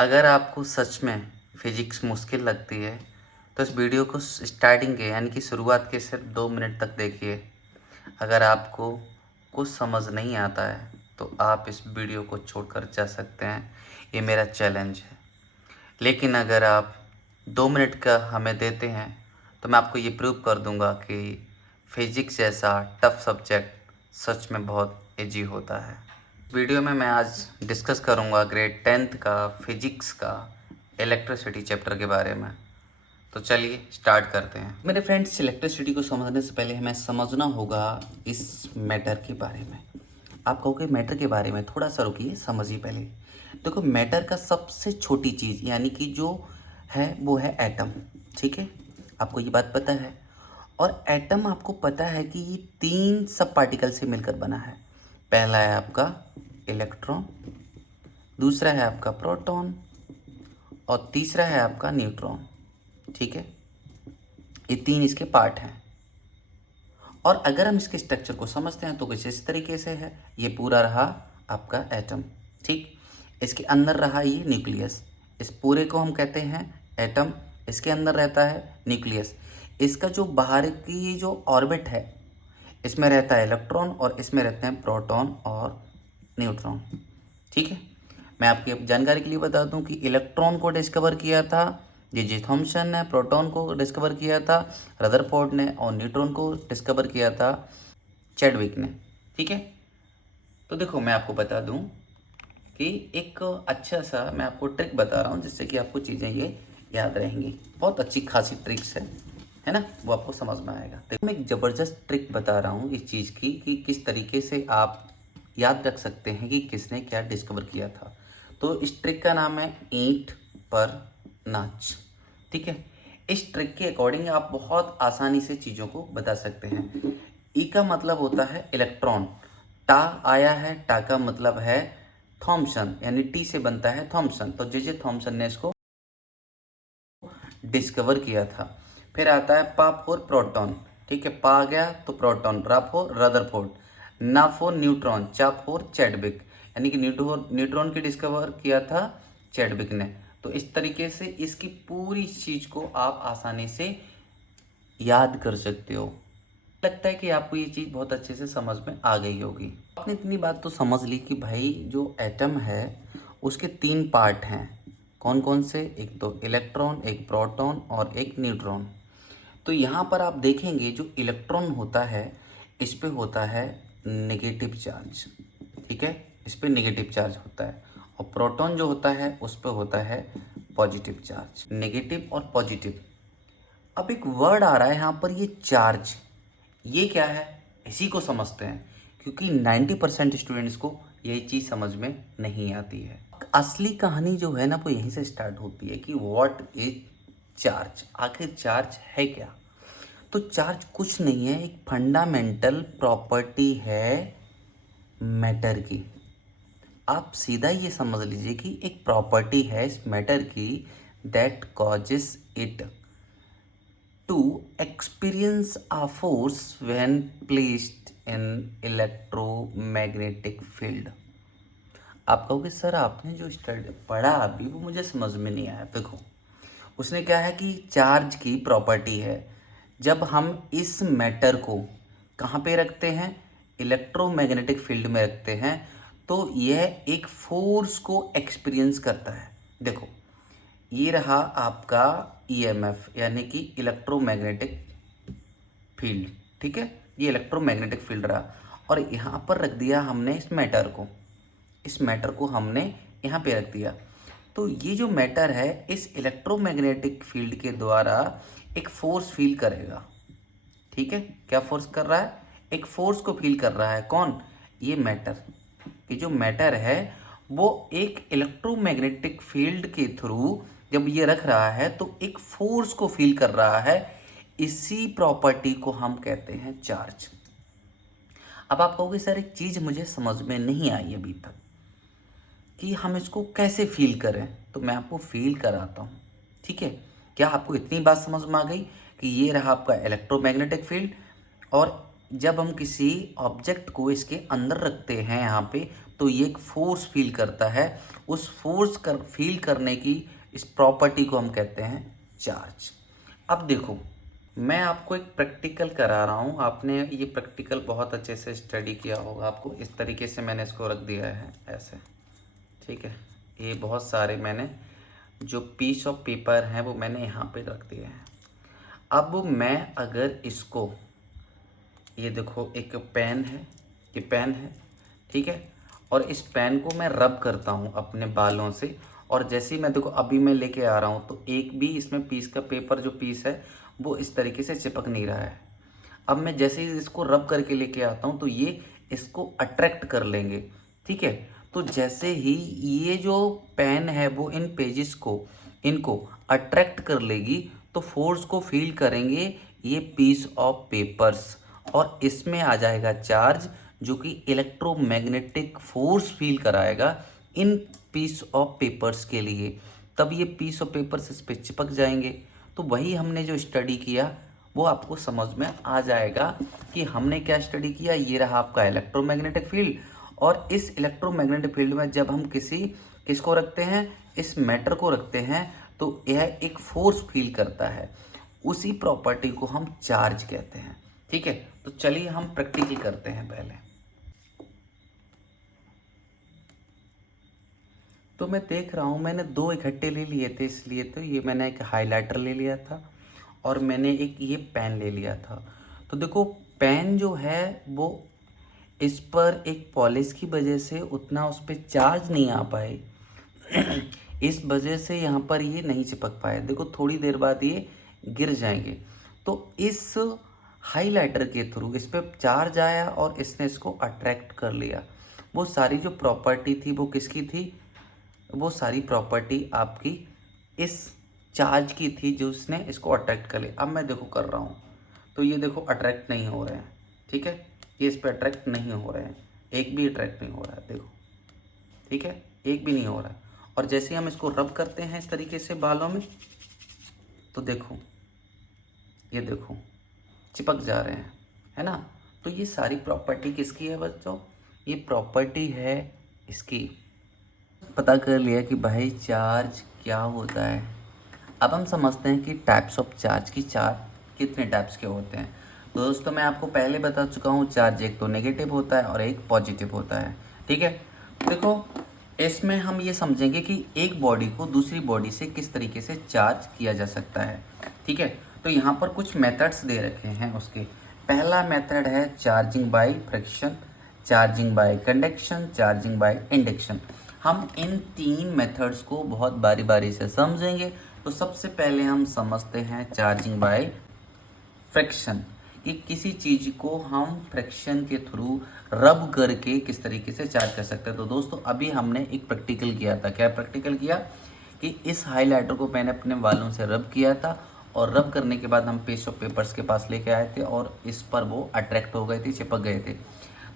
अगर आपको सच में फिजिक्स मुश्किल लगती है तो इस वीडियो को स्टार्टिंग के यानी कि शुरुआत के सिर्फ 2 मिनट तक देखिए। अगर आपको कुछ समझ नहीं आता है तो आप इस वीडियो को छोड़कर जा सकते हैं, ये मेरा चैलेंज है। लेकिन अगर आप 2 मिनट का हमें देते हैं तो मैं आपको ये प्रूव कर दूंगा कि फिजिक्स जैसा टफ सब्जेक्ट सच में बहुत इजी होता है। वीडियो में मैं आज डिस्कस करूंगा ग्रेड 10th का फिजिक्स का इलेक्ट्रिसिटी चैप्टर के बारे में। तो चलिए स्टार्ट करते हैं। मेरे फ्रेंड्स, इलेक्ट्रिसिटी को समझने से पहले हमें समझना होगा इस मैटर के बारे में। आप कहोगे मैटर के बारे में, थोड़ा सा रुकिए, समझिए पहले। देखो, मैटर का सबसे छोटी चीज़ यानी कि जो है वो है एटम। ठीक है, आपको ये बात पता है। और एटम आपको पता है कि ये 3 सब पार्टिकल से मिलकर बना है। पहला है आपका इलेक्ट्रॉन, दूसरा है आपका प्रोटॉन और तीसरा है आपका न्यूट्रॉन। ठीक है, ये 3 इसके पार्ट हैं। और अगर हम इसके स्ट्रक्चर को समझते हैं तो कुछ इस तरीके से है। ये पूरा रहा आपका एटम। ठीक, इसके अंदर रहा ये न्यूक्लियस। इस पूरे को हम कहते हैं एटम। इसके अंदर रहता है न्यूक्लियस। इसका जो बाहर की ये जो ऑर्बिट है, इसमें रहता है इलेक्ट्रॉन और इसमें रहते हैं प्रोटॉन और न्यूट्रॉन। ठीक है, मैं आपकी जानकारी के लिए बता दूं कि इलेक्ट्रॉन को डिस्कवर किया था जे थॉमसन ने, प्रोटॉन को डिस्कवर किया था रदरफोर्ड ने और न्यूट्रॉन को डिस्कवर किया था चैडविक ने। ठीक है, तो देखो मैं आपको बता दूं कि एक अच्छा सा मैं आपको ट्रिक बता रहा हूं जिससे कि आपको चीज़ें ये याद रहेंगी। बहुत अच्छी खासी ट्रिक्स है ना, वो आपको समझ में आएगा। देखो, मैं एक ज़बरदस्त ट्रिक बता रहा हूँ इस चीज़ की कि किस तरीके से आप याद रख सकते हैं कि किसने क्या डिस्कवर किया था। तो इस ट्रिक का नाम है ईंट पर नाच। ठीक है, इस ट्रिक के अकॉर्डिंग आप बहुत आसानी से चीज़ों को बता सकते हैं। ई का मतलब होता है इलेक्ट्रॉन, टा आया है, टा का मतलब है थॉमसन, यानी टी से बनता है थॉमसन। तो जे थॉमसन ने इसको डिस्कवर किया था। फिर आता है पा फोर प्रोटॉन। ठीक है, पा आ गया तो प्रोटॉन, रा फोर रदरफोर्ड, ना फोर न्यूट्रॉन, चा फोर चैडविक, यानी कि न्यूट्रॉन की डिस्कवर किया था चैडविक ने। तो इस तरीके से इसकी पूरी चीज को आप आसानी से याद कर सकते हो। लगता है कि आपको ये चीज़ बहुत अच्छे से समझ में आ गई होगी। आपने इतनी बात तो समझ ली कि भाई जो एटम है उसके 3 पार्ट हैं। कौन कौन से? एक तो इलेक्ट्रॉन, एक प्रोटॉन और एक न्यूट्रॉन। तो यहाँ पर आप देखेंगे जो इलेक्ट्रॉन होता है इस पे होता है नेगेटिव चार्ज। ठीक है, इस पे नेगेटिव चार्ज होता है। और प्रोटॉन जो होता है उस पे होता है पॉजिटिव चार्ज। नेगेटिव और पॉजिटिव। अब एक वर्ड आ रहा है यहाँ पर, ये चार्ज। ये क्या है इसी को समझते हैं, क्योंकि 90% स्टूडेंट्स को यही चीज़ समझ में नहीं आती है। असली कहानी जो है ना वो यहीं से स्टार्ट होती है कि व्हाट इज चार्ज। आखिर चार्ज है क्या? तो चार्ज कुछ नहीं है, एक फंडामेंटल प्रॉपर्टी है मैटर की। आप सीधा ये समझ लीजिए कि एक प्रॉपर्टी है इस मैटर की that causes it to experience a force when placed in electromagnetic field। आप कहोगे सर आपने जो स्टडी पढ़ा अभी वो मुझे समझ में नहीं आया। देखो, उसने क्या है कि चार्ज की प्रॉपर्टी है, जब हम इस मैटर को कहाँ पे रखते हैं, इलेक्ट्रोमैग्नेटिक फील्ड में रखते हैं, तो यह एक फोर्स को एक्सपीरियंस करता है। देखो, ये रहा आपका ईएमएफ यानी कि इलेक्ट्रोमैग्नेटिक फील्ड। ठीक है, ये इलेक्ट्रोमैग्नेटिक फील्ड रहा और यहाँ पर रख दिया हमने इस मैटर को हमने यहाँ पे रख दिया। तो ये जो मैटर है इस इलेक्ट्रोमैग्नेटिक फील्ड के द्वारा एक फोर्स फील करेगा। ठीक है, क्या फोर्स कर रहा है? एक फोर्स को फील कर रहा है। कौन? ये मैटर। ये जो मैटर है वो एक इलेक्ट्रोमैग्नेटिक फील्ड के थ्रू जब ये रख रहा है तो एक फोर्स को फील कर रहा है। इसी प्रॉपर्टी को हम कहते हैं चार्ज। अब आप कहोगे सर एक चीज़ मुझे समझ में नहीं आई अभी तक कि हम इसको कैसे फील करें, तो मैं आपको फील कराता हूँ। ठीक है, क्या आपको इतनी बात समझ में आ गई कि ये रहा आपका इलेक्ट्रोमैग्नेटिक फील्ड और जब हम किसी ऑब्जेक्ट को इसके अंदर रखते हैं यहाँ पे तो ये एक फोर्स फील करता है। उस फील करने की इस प्रॉपर्टी को हम कहते हैं चार्ज। अब देखो, मैं आपको एक प्रैक्टिकल करा रहा हूँ। आपने ये प्रैक्टिकल बहुत अच्छे से स्टडी किया होगा। आपको इस तरीके से मैंने इसको रख दिया है ऐसे, ठीक है। ये बहुत सारे मैंने जो पीस ऑफ पेपर हैं वो मैंने यहाँ पे रख दिए हैं। अब मैं अगर इसको, ये देखो एक पेन है, ये पेन है, ठीक है, और इस पेन को मैं रब करता हूँ अपने बालों से, और जैसे ही मैं देखो अभी मैं लेके आ रहा हूँ तो एक भी इसमें पीस का पेपर जो पीस है वो इस तरीके से चिपक नहीं रहा है। अब मैं जैसे ही इसको रब करके लेके आता हूँ तो ये इसको अट्रैक्ट कर लेंगे, ठीक है। तो जैसे ही ये जो पेन है वो इन पेजेस को, इनको अट्रैक्ट कर लेगी तो फोर्स को फील करेंगे ये पीस ऑफ पेपर्स, और इसमें आ जाएगा चार्ज जो कि इलेक्ट्रोमैग्नेटिक फोर्स फील कराएगा इन पीस ऑफ पेपर्स के लिए। तब ये पीस ऑफ पेपर्स इस पे चिपक जाएंगे। तो वही हमने जो स्टडी किया वो आपको समझ में आ जाएगा कि हमने क्या स्टडी किया। ये रहा आपका इलेक्ट्रोमैग्नेटिक फील्ड, और इस इलेक्ट्रोमैग्नेटिक फील्ड में जब हम किसको रखते हैं, इस मैटर को रखते हैं, तो यह एक फोर्स फील करता है। उसी प्रॉपर्टी को हम चार्ज कहते हैं, ठीक है। तो चलिए हम प्रैक्टिकल करते हैं पहले। तो मैं देख रहा हूँ मैंने दो इकट्ठे ले लिए थे, इसलिए तो ये मैंने एक हाइलाइटर ले लिया था और मैंने एक ये पेन ले लिया था। तो देखो पेन जो है वो इस पर एक पॉलिश की वजह से उतना उस पर चार्ज नहीं आ पाए इस वजह से यहाँ पर ये नहीं चिपक पाए। देखो थोड़ी देर बाद ये गिर जाएंगे। तो इस हाइलाइटर के थ्रू इस पर चार्ज आया और इसने इसको अट्रैक्ट कर लिया। वो सारी जो प्रॉपर्टी थी वो किसकी थी, वो सारी प्रॉपर्टी आपकी इस चार्ज की थी जो उसने इसको अट्रैक्ट कर लिया। अब मैं देखो कर रहा हूँ तो ये देखो अट्रैक्ट नहीं हो रहे हैं, ठीक है। ये इस पर अट्रैक्ट नहीं हो रहे हैं, एक भी अट्रैक्ट नहीं हो रहा है, देखो, ठीक है, एक भी नहीं हो रहा है। और जैसे ही हम इसको रब करते हैं इस तरीके से बालों में, तो देखो ये देखो चिपक जा रहे हैं, है ना। तो ये सारी प्रॉपर्टी किसकी है बच्चों, ये प्रॉपर्टी है इसकी। पता कर लिया कि भाई चार्ज क्या होता है। अब हम समझते हैं कि टाइप्स ऑफ चार्ज की, चार्ज कितने टाइप्स के होते हैं। तो दोस्तों मैं आपको पहले बता चुका हूँ, चार्ज एक तो नेगेटिव होता है और एक पॉजिटिव होता है, ठीक है। देखो इसमें हम ये समझेंगे कि एक बॉडी को दूसरी बॉडी से किस तरीके से चार्ज किया जा सकता है, ठीक है। तो यहाँ पर कुछ मेथड्स दे रखे हैं उसके। पहला मेथड है charging by friction, charging by conduction, charging by induction. हम इन तीन मेथड्स को बहुत बारी बारी से समझेंगे। तो सबसे पहले हम समझते हैं चार्जिंग बाय फ्रिक्शन, कि किसी चीज़ को हम फ्रिक्शन के थ्रू रब करके किस तरीके से चार्ज कर सकते हैं। तो दोस्तों अभी हमने एक प्रैक्टिकल किया था। क्या प्रैक्टिकल किया कि इस हाइलाइटर को मैंने अपने बालों से रब किया था, और रब करने के बाद हम पीस ऑफ पेपर्स के पास लेके आए थे और इस पर वो अट्रैक्ट हो गए थे, चिपक गए थे।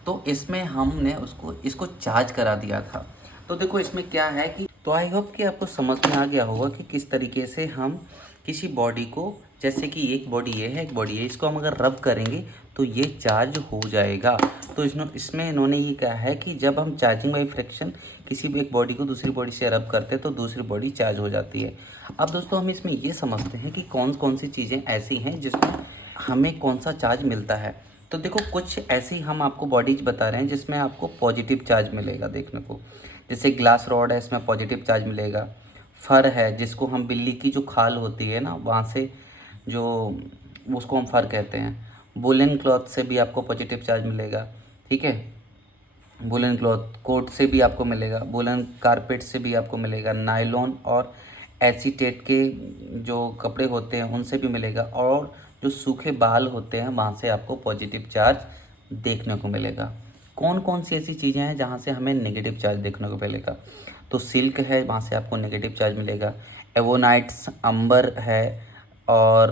तो इसमें हमने इसको चार्ज करा दिया था। तो देखो इसमें क्या है कि, तो आई होप कि आपको समझ में आ गया होगा कि किस तरीके से हम किसी बॉडी को, जैसे कि एक बॉडी ये है, एक बॉडी है, इसको हम अगर रब करेंगे तो ये चार्ज हो जाएगा। तो इसमें इन्होंने ये कहा है कि जब हम चार्जिंग बाय फ्रिक्शन किसी भी एक बॉडी को दूसरी बॉडी से रब करते हैं तो दूसरी बॉडी चार्ज हो जाती है। अब दोस्तों हम इसमें ये समझते हैं कि कौन कौन सी चीज़ें ऐसी हैं जिसमें हमें कौन सा चार्ज मिलता है। तो देखो कुछ ऐसी हम आपको बॉडीज बता रहे हैं जिसमें आपको पॉजिटिव चार्ज मिलेगा देखने को। जैसे ग्लास रॉड है, इसमें पॉजिटिव चार्ज मिलेगा। फर है, जिसको हम बिल्ली की जो खाल होती है ना, वहाँ से जो, उसको हम फर कहते हैं। वुलन क्लॉथ से भी आपको पॉजिटिव चार्ज मिलेगा, ठीक है। वुलन क्लॉथ कोट से भी आपको मिलेगा, वुलन कारपेट से भी आपको मिलेगा, नायलॉन और एसीटेट के जो कपड़े होते हैं उनसे भी मिलेगा, और जो सूखे बाल होते हैं वहाँ से आपको पॉजिटिव चार्ज देखने को मिलेगा। कौन कौन सी ऐसी चीज़ें हैं जहाँ से हमें नेगेटिव चार्ज देखने को मिलेगा, तो सिल्क है, वहाँ से आपको नेगेटिव चार्ज मिलेगा। एवोनाइट्स, अंबर है, और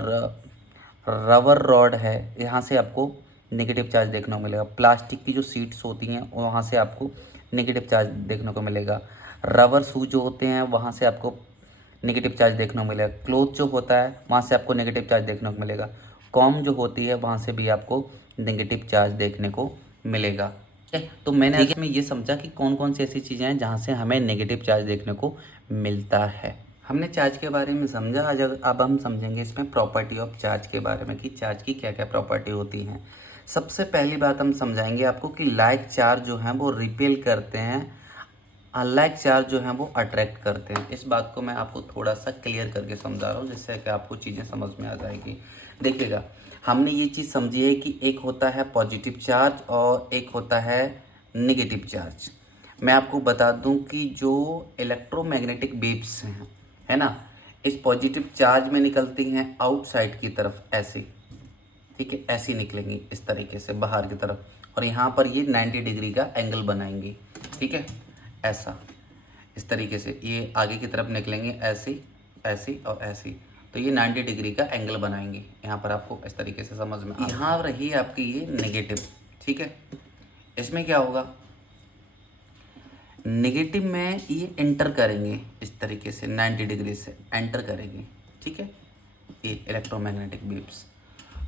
रबर रॉड है, यहाँ से आपको नेगेटिव चार्ज देखने को मिलेगा। प्लास्टिक की जो सीट्स होती हैं वहाँ से आपको नेगेटिव चार्ज देखने को मिलेगा। रबर शूज जो होते हैं वहाँ से आपको नेगेटिव चार्ज देखने को मिलेगा। क्लोथ जो होता है वहाँ से आपको नेगेटिव चार्ज देखने को मिलेगा। कॉम जो होती है वहाँ से भी आपको नेगेटिव चार्ज देखने को मिलेगा। तो मैंने इसमें ये समझा कि कौन कौन सी ऐसी चीज़ें हैं जहाँ से हमें नेगेटिव चार्ज देखने को मिलता है। हमने चार्ज के बारे में समझा। आज अब हम समझेंगे इसमें प्रॉपर्टी ऑफ चार्ज के बारे में कि चार्ज की क्या क्या प्रॉपर्टी होती हैं। सबसे पहली बात हम समझाएंगे आपको कि लाइक चार्ज जो हैं वो रिपेल करते हैं, अनलाइक चार्ज जो हैं वो अट्रैक्ट करते हैं। इस बात को मैं आपको थोड़ा सा क्लियर करके समझा रहा हूँ जिससे कि आपको चीज़ें समझ में आ जाएगी। देखिएगा, हमने ये चीज़ समझी है कि एक होता है पॉजिटिव चार्ज और एक होता है नेगेटिव चार्ज। मैं आपको बता दूं कि जो इलेक्ट्रोमैग्नेटिक वेव्स हैं, है ना, इस पॉजिटिव चार्ज में निकलती हैं आउटसाइड की तरफ ऐसे, ठीक है, ऐसी निकलेंगी इस तरीके से बाहर की तरफ, और यहाँ पर ये 90 डिग्री का एंगल बनाएंगी, ठीक है, ऐसा, इस तरीके से ये आगे की तरफ निकलेंगे ऐसी, ऐसी और ऐसी, तो ये 90 डिग्री का एंगल बनाएंगे। यहाँ पर आपको इस तरीके से समझ में, यहाँ रही आपकी ये नेगेटिव, ठीक है। इसमें क्या होगा, नेगेटिव में ये एंटर करेंगे इस तरीके से 90 डिग्री से एंटर करेंगे, ठीक है, ये इलेक्ट्रोमैग्नेटिक वेव्स।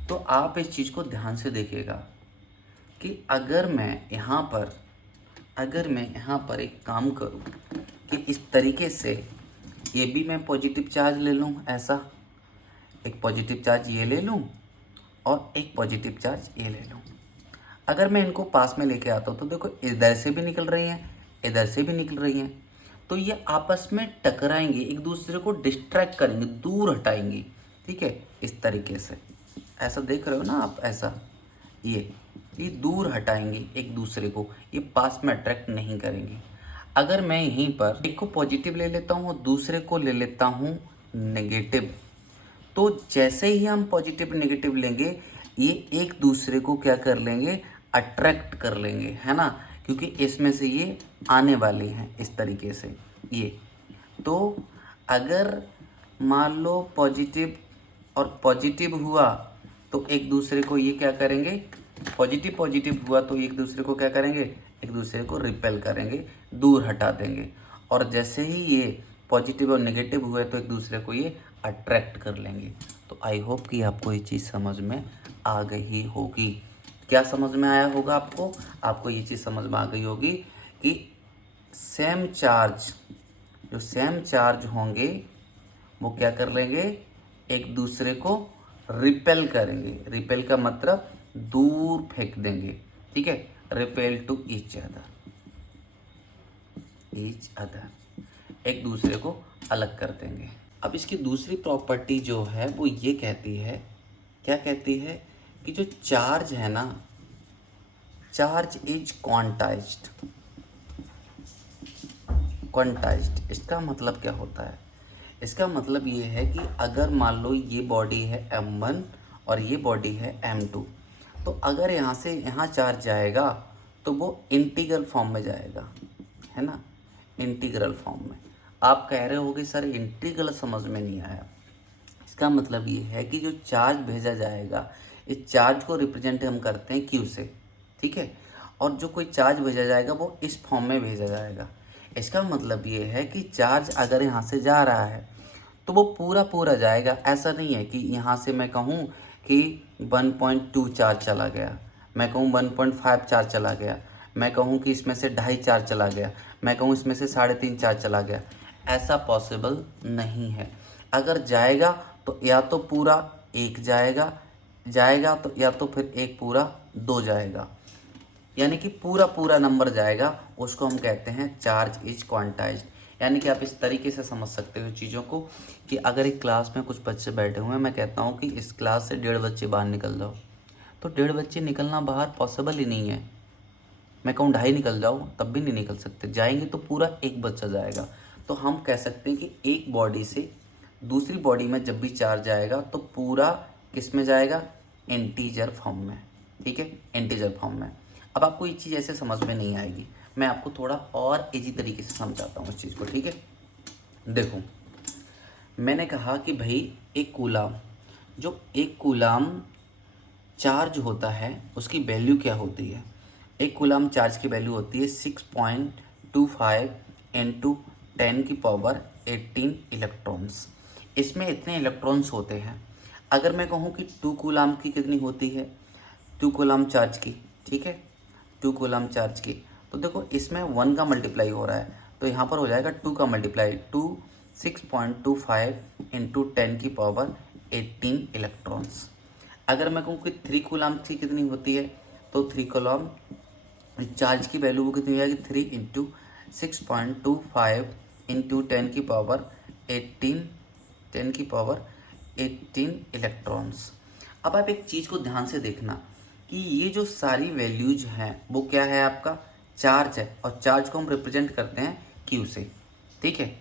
तो आप इस चीज़ को ध्यान से देखिएगा कि अगर मैं यहाँ पर एक काम करूँ कि इस तरीके से ये भी मैं पॉजिटिव चार्ज ले लूँ, ऐसा एक पॉजिटिव चार्ज ये ले लूँ और एक पॉजिटिव चार्ज ये ले लूँ। अगर मैं इनको पास में लेके आता हूँ तो देखो इधर से भी निकल रही हैं, इधर से भी निकल रही हैं, तो ये आपस में टकराएंगे, एक दूसरे को डिस्ट्रैक्ट करेंगे, दूर हटाएंगे, ठीक है, इस तरीके से। ऐसा देख रहे हो ना आप, ऐसा ये दूर हटाएंगे एक दूसरे को, ये पास में अट्रैक्ट नहीं करेंगे। अगर मैं यहीं पर एक को पॉजिटिव ले लेता हूँ और दूसरे को ले लेता हूँ नेगेटिव, तो जैसे ही हम पॉजिटिव नेगेटिव लेंगे ये एक दूसरे को क्या कर लेंगे, अट्रैक्ट कर लेंगे, है ना, क्योंकि इसमें से ये आने वाले हैं इस तरीके से ये। तो अगर मान लो पॉजिटिव और पॉजिटिव हुआ तो एक दूसरे को ये क्या करेंगे, पॉजिटिव पॉजिटिव हुआ तो एक दूसरे को क्या करेंगे, एक दूसरे को रिपेल करेंगे, दूर हटा देंगे। और जैसे ही ये पॉजिटिव और नेगेटिव हुए तो एक दूसरे को ये अट्रैक्ट कर लेंगे। तो आई होप कि आपको ये चीज़ समझ में आ गई होगी। क्या समझ में आया होगा आपको, आपको ये चीज़ समझ में आ गई होगी कि सेम चार्ज, जो सेम चार्ज होंगे वो क्या कर लेंगे, एक दूसरे को रिपेल करेंगे। रिपेल का मतलब दूर फेंक देंगे, ठीक है, रिपेल टू ईच अदर, एक दूसरे को अलग कर देंगे। अब इसकी दूसरी प्रॉपर्टी जो है वो ये कहती है, क्या कहती है, कि जो चार्ज है ना, चार्ज इज क्वांटाइज्ड। क्वांटाइज्ड इसका मतलब क्या होता है, इसका मतलब ये है कि अगर मान लो ये बॉडी है m1 और ये बॉडी है m2, तो अगर यहाँ से यहाँ चार्ज जाएगा तो वो इंटीग्रल फॉर्म में जाएगा, है ना, इंटीग्रल फॉर्म में। आप कह रहे होगे सर इंटीग्रल समझ में नहीं आया। इसका मतलब ये है कि जो चार्ज भेजा जाएगा, इस चार्ज को रिप्रेजेंट हम करते हैं Q से, ठीक है, और जो कोई चार्ज भेजा जाएगा वो इस फॉर्म में भेजा जाएगा। इसका मतलब ये है कि चार्ज अगर यहाँ से जा रहा है तो वो पूरा पूरा जाएगा। ऐसा नहीं है कि यहाँ से मैं कहूँ कि 1.2 चार्ज चला गया, मैं कहूँ 1.5 चार्ज चला गया, मैं कहूँ कि इसमें से 2.5 चार्ज चला गया, मैं कहूँ इसमें से 3.5 चार्ज चला गया। ऐसा पॉसिबल नहीं है। अगर जाएगा तो या तो पूरा एक जाएगा तो या तो फिर एक पूरा 2 जाएगा, यानी कि पूरा पूरा नंबर जाएगा, उसको हम कहते हैं चार्ज इज क्वांटाइज्ड। यानी कि आप इस तरीके से समझ सकते हो चीज़ों को कि अगर एक क्लास में कुछ बच्चे बैठे हुए हैं, मैं कहता हूँ कि इस क्लास से 1.5 बच्चे बाहर निकल जाओ, तो 1.5 बच्चे निकलना बाहर पॉसिबल ही नहीं है। मैं कहूँ 2.5 निकल जाओ तब भी नहीं निकल सकते, जाएंगे तो पूरा एक बच्चा जाएगा। तो हम कह सकते हैं कि एक बॉडी से दूसरी बॉडी में जब भी चार्ज आएगा तो पूरा किस में जाएगा, इंटीजर फॉर्म में, ठीक है, इंटीजर फॉर्म में। अब आपको ये चीज़ ऐसे समझ में नहीं आएगी, मैं आपको थोड़ा और इजी तरीके से समझाता हूँ इस चीज़ को, ठीक है। देखो, मैंने कहा कि भाई एक कूलाम, जो एक कूलाम चार्ज होता है उसकी वैल्यू क्या होती है। एक कूलाम चार्ज की वैल्यू होती है 6.25 इंटू 10⁻18 इलेक्ट्रॉन्स। इसमें इतने इलेक्ट्रॉन्स होते हैं। अगर मैं कहूँ कि 2 कूलाम की कितनी होती है, 2 कूलाम चार्ज की, ठीक है, 2 कूलम चार्ज की, तो देखो इसमें 1 का मल्टीप्लाई हो रहा है, तो यहाँ पर हो जाएगा 2 का मल्टीप्लाई, 6.25 इंटू 10⁻18 इलेक्ट्रॉन्स। अगर मैं कहूँ कि 3 कूलम की कितनी होती है, तो 3 कूलम चार्ज की वैल्यू वो कितनी हो जाएगी, 3 इंटू 6.25 इंटू 10⁻18 इलेक्ट्रॉन्स। अब आप एक चीज़ को ध्यान से देखना कि ये जो सारी वैल्यूज हैं वो क्या है, आपका चार्ज है, और चार्ज को हम रिप्रेजेंट करते हैं क्यू से। ठीक है,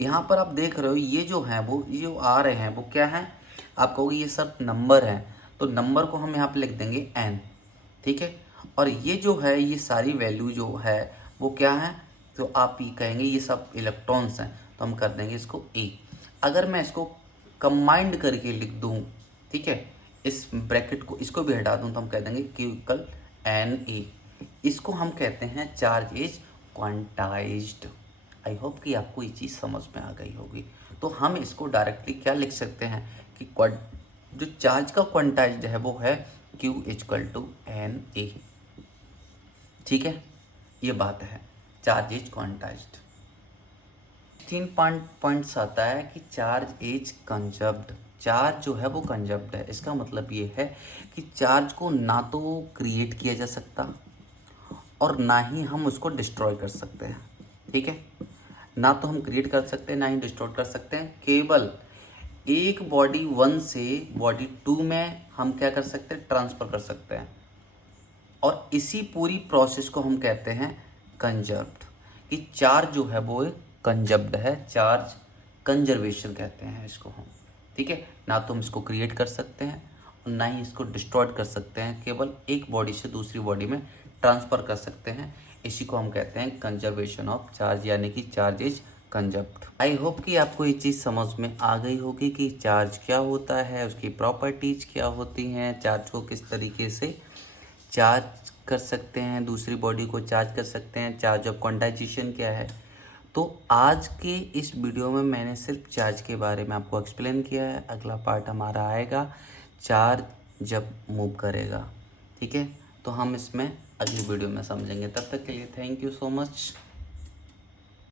यहाँ पर आप देख रहे हो ये जो है वो ये जो आ रहे हैं वो क्या है, आप कहोगे ये सब नंबर हैं, तो नंबर को हम यहाँ पे लिख देंगे n। ठीक है, और ये जो है ये सारी वैल्यू जो है वो क्या है, तो आप ये कहेंगे ये सब इलेक्ट्रॉन्स हैं, तो हम कर देंगे इसको ए। अगर मैं इसको कंबाइंड करके लिख दूँ, ठीक है, इस ब्रैकेट को इसको भी हटा दूँ, तो हम कह देंगे Q इक्वल Na। इसको हम कहते हैं charge is quantized. I hope कि आपको ये चीज़ समझ में आ गई होगी। तो हम इसको डायरेक्टली क्या लिख सकते हैं कि जो चार्ज का क्वांटाइज्ड है वो है Q इक्वल टू Na। ठीक है, ये बात है, चार्ज इज क्वांटाइज्ड। 3 पॉइंट्स आता है कि चार्ज इज कंजर्व्ड। चार्ज जो है वो कंजर्व्ड है, इसका मतलब ये है कि चार्ज को ना तो क्रिएट किया जा सकता और ना ही हम उसको डिस्ट्रॉय कर सकते हैं। ठीक है, ना तो हम क्रिएट कर सकते हैं ना ही डिस्ट्रॉय कर सकते हैं। केवल एक बॉडी 1 से बॉडी 2 में हम क्या कर सकते हैं, ट्रांसफ़र कर सकते हैं, और इसी पूरी प्रोसेस को हम कहते हैं कंजर्व्ड। कि चार्ज जो है वो कंजर्व्ड है, चार्ज कंजर्वेशन कहते हैं इसको हम। ठीक है, ना तो हम इसको क्रिएट कर सकते हैं और ना ही इसको डिस्ट्रॉयड कर सकते हैं, केवल एक बॉडी से दूसरी बॉडी में ट्रांसफ़र कर सकते हैं। इसी को हम कहते हैं कंजर्वेशन ऑफ चार्ज, यानी कि charge is conserved. I hope कि आपको ये चीज़ समझ में आ गई होगी कि चार्ज क्या होता है, उसकी प्रॉपर्टीज़ क्या होती हैं, चार्ज को किस तरीके से चार्ज कर सकते हैं, दूसरी बॉडी को चार्ज कर सकते हैं, चार्ज ऑफ क्वांटाइजेशन क्या है। तो आज के इस वीडियो में मैंने सिर्फ चार्ज के बारे में आपको एक्सप्लेन किया है। अगला पार्ट हमारा आएगा चार्ज जब मूव करेगा। ठीक है, तो हम इसमें अगली वीडियो में समझेंगे। तब तक के लिए थैंक यू सो मच।